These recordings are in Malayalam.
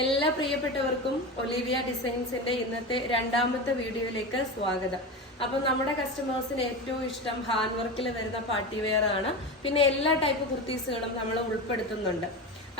എല്ലാ പ്രിയപ്പെട്ടവർക്കും ഒലിവിയ ഡിസൈൻസിന്റെ ഇന്നത്തെ രണ്ടാമത്തെ വീഡിയോയിലേക്ക് സ്വാഗതം. അപ്പൊ നമ്മുടെ കസ്റ്റമേഴ്സിന് ഏറ്റവും ഇഷ്ടം ഹാൻഡ് വർക്കിൽ വരുന്ന പാർട്ടി വെയർ ആണ് പിന്നെ എല്ലാ ടൈപ്പ് കുർത്തീസുകളും നമ്മൾ ഉൾപ്പെടുത്തുന്നുണ്ട്.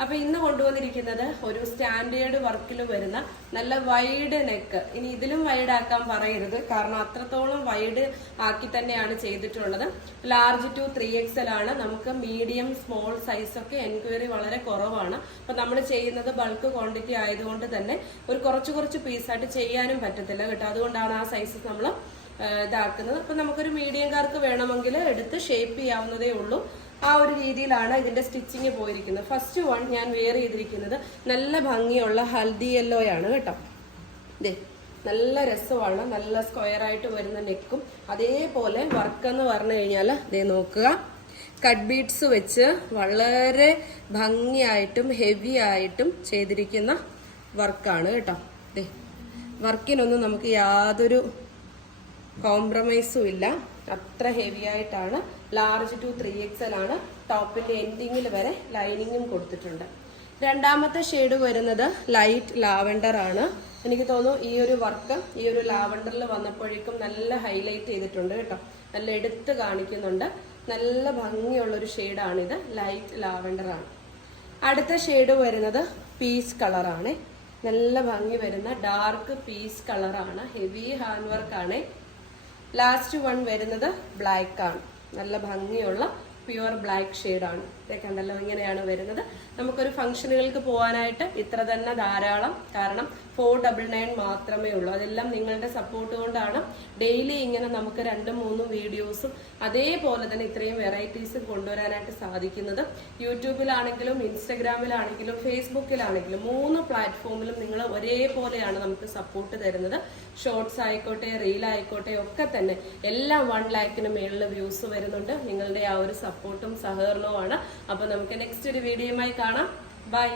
അപ്പൊ ഇന്ന് കൊണ്ടുവന്നിരിക്കുന്നത് ഒരു സ്റ്റാൻഡേർഡ് വർക്കിൽ വരുന്ന നല്ല വൈഡ് നെക്ക്. ഇനി ഇതിലും വൈഡ് ആക്കാൻ പറയരുത്. കാരണം അത്രത്തോളം വൈഡ് ആക്കി തന്നെയാണ് ചെയ്തിട്ടുള്ളത്. ലാർജ് ടു ത്രീ എക്സൽ ആണ്. നമുക്ക് മീഡിയം സ്മോൾ സൈസ് ഒക്കെ എൻക്വയറി വളരെ കുറവാണ്. അപ്പൊ നമ്മൾ ചെയ്യുന്നത് ബൾക്ക് ക്വാണ്ടിറ്റി ആയതുകൊണ്ട് തന്നെ ഒരു കുറച്ച് കുറച്ച് പീസായിട്ട് ചെയ്യാനും പറ്റത്തില്ല കേട്ടോ. അതുകൊണ്ടാണ് ആ സൈസ് നമ്മൾ ഇതാക്കുന്നത്. അപ്പൊ നമുക്കൊരു മീഡിയംകാർക്ക് വേണമെങ്കിൽ എടുത്ത് ഷേപ്പ് ചെയ്യാവുന്നതേ ഉള്ളൂ. ആ ഒരു രീതിയിലാണ് ഇതിന്റെ സ്റ്റിച്ചിങ് പോയിരിക്കുന്നത്. ഫസ്റ്റ് വൺ ഞാൻ വെയർ ചെയ്തിരിക്കുന്നത് നല്ല ഭംഗിയുള്ള ഹൽദി യെല്ലോയാണ് കേട്ടോ. ഇതേ നല്ല രസമാണ് നല്ല സ്ക്വയർ ആയിട്ട് വരുന്ന നെക്കും. അതേപോലെ വർക്ക് എന്ന് പറഞ്ഞു കഴിഞ്ഞാൽ ഇതേ നോക്കുക. കട്ട് ബീഡ്സ് വെച്ച് വളരെ ഭംഗിയായിട്ടും ഹെവി ആയിട്ടും ചെയ്തിരിക്കുന്ന വർക്കാണ് കേട്ടോ. ദേ വർക്കിനൊന്നും നമുക്ക് യാതൊരു കോംപ്രമൈസും ഇല്ല. അത്ര ഹെവി ആയിട്ടാണ് ലാർജ് ടു ത്രീ എക്സൽ ആണ്. ടോപ്പിന്റെ എൻഡിങ്ങിൽ വരെ ലൈനിങ്ങും കൊടുത്തിട്ടുണ്ട്. രണ്ടാമത്തെ ഷെയ്ഡ് വരുന്നത് ലൈറ്റ് ലാവൻഡർ ആണ്. എനിക്ക് തോന്നുന്നു ഈ ഒരു വർക്ക് ഈ ഒരു ലാവൻഡറിൽ വന്നപ്പോഴേക്കും നല്ല ഹൈലൈറ്റ് ചെയ്തിട്ടുണ്ട് കേട്ടോ. നല്ല എടുത്ത് കാണിക്കുന്നുണ്ട്. നല്ല ഭംഗിയുള്ള ഒരു ഷെയ്ഡാണിത് ലൈറ്റ് ലാവൻഡർ ആണ്. അടുത്ത ഷെയ്ഡ് വരുന്നത് പീസ് കളറാണ് നല്ല ഭംഗി വരുന്ന ഡാർക്ക് പീസ് കളറാണ് ഹെവി ഹാൻഡ് വർക്കാണ് ലാസ്റ്റ് വൺ വരുന്നത് ബ്ലാക്ക് ആണ്. നല്ല ഭംഗിയുള്ള പ്യുവർ ബ്ലാക്ക് ഷെയ്ഡാണ്. കണ്ടല്ലോ ഇങ്ങനെയാണ് വരുന്നത്. നമുക്കൊരു ഫംഗ്ഷനുകൾക്ക് പോകാനായിട്ട് ഇത്ര തന്നെ ധാരാളം കാരണം ഫോർ ഡബിൾ നയൻ മാത്രമേ ഉള്ളൂ. അതെല്ലാം നിങ്ങളുടെ സപ്പോർട്ട് കൊണ്ടാണ്. ഡെയിലി ഇങ്ങനെ നമുക്ക് രണ്ടും മൂന്നും വീഡിയോസും അതേപോലെ തന്നെ ഇത്രയും വെറൈറ്റീസും കൊണ്ടുവരാനായിട്ട് സാധിക്കുന്നത്. യൂട്യൂബിലാണെങ്കിലും ഇൻസ്റ്റഗ്രാമിലാണെങ്കിലും ഫേസ്ബുക്കിലാണെങ്കിലും മൂന്ന് പ്ലാറ്റ്ഫോമിലും നിങ്ങൾ ഒരേപോലെയാണ് നമുക്ക് സപ്പോർട്ട് തരുന്നത്. ഷോർട്സ് ആയിക്കോട്ടെ റീൽ ആയിക്കോട്ടെ ഒക്കെ തന്നെ എല്ലാം വൺ ലാക്കിന് മേളിൽ വ്യൂസ് വരുന്നുണ്ട്. നിങ്ങളുടെ ആ ഒരു സപ്പോർട്ടും സഹകരണവുമാണ്. അപ്പൊ നമുക്ക് നെക്സ്റ്റ് ഒരു വീഡിയോയുമായി കാണാം. ബൈ